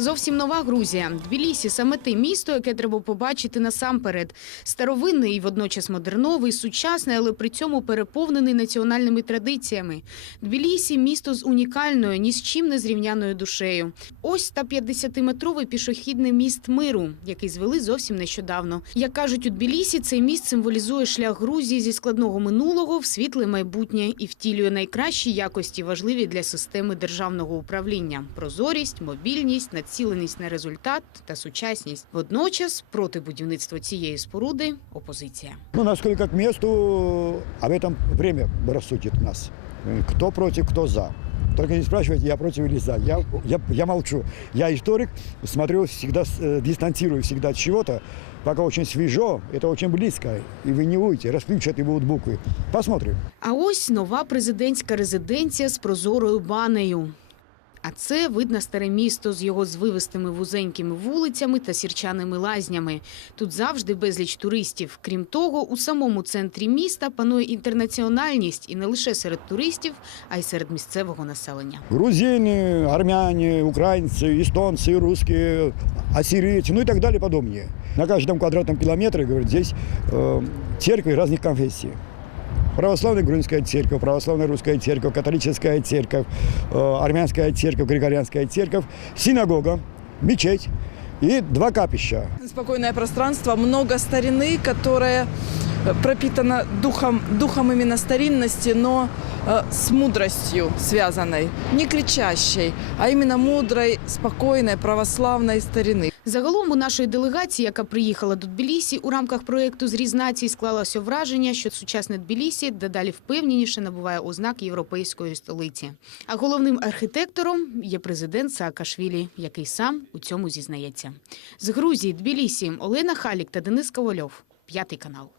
Зовсім нова Грузія. Тбілісі – саме те місто, яке треба побачити насамперед. Старовинний водночас модерновий, сучасний, але при цьому переповнений національними традиціями. Тбілісі – місто з унікальною, ні з чим не зрівняною душею. Ось 150-метровий пішохідний міст миру, який звели зовсім нещодавно. Як кажуть у Тбілісі, цей міст символізує шлях Грузії зі складного минулого в світле майбутнє і втілює найкращі якості, важливі для системи державного управління: прозорість, мобільність, націленість на результат та сучасність. Водночас проти будівництва цієї споруди опозиція. Ну, насколько к месту, об этом время рассудит нас. Э, Кто против, кто за. Только не спрашивайте, я против или за. Я, я, я молчу. Я историк, смотрю всегда, э, дистанцирую всегда от чего-то. Пока очень свежо, это очень близко. И вы не уйдете, расплывчатые будут буквы. Посмотрим. А ось нова президентська резиденція з прозорою банею. А це видно старе місто з його звивистими вузенькими вулицями та сірчаними лазнями. Тут завжди безліч туристів. Крім того, у самому центрі міста панує інтернаціональність і не лише серед туристів, а й серед місцевого населення. Грузины, армяне, украинцы, эстонцы, русские, ассирийцы, ну и так далее подобные. На каждом квадратном километре, говорят, здесь э, церкви разных конфессий. Православная грузинская церковь, православная русская церковь, католическая церковь, э, армянская церковь, григорианская церковь, синагога, мечеть и два капища. Спокойное пространство, много старины, которое э, пропитано духом, духом именно старинности, но э, с мудростью связанной. Не кричащей, а именно мудрой, спокойной, православной старины. Загалом у нашої делегації, яка приїхала до Тбілісі, у рамках проєкту «Зріз націй» склалося враження, що сучасне Тбілісі дедалі впевненіше набуває ознак європейської столиці. А головним архітектором є президент Саакашвілі, який сам у цьому зізнається. З Грузії, Тбілісі, Олена Халік та Денис Ковальов. П'ятий канал.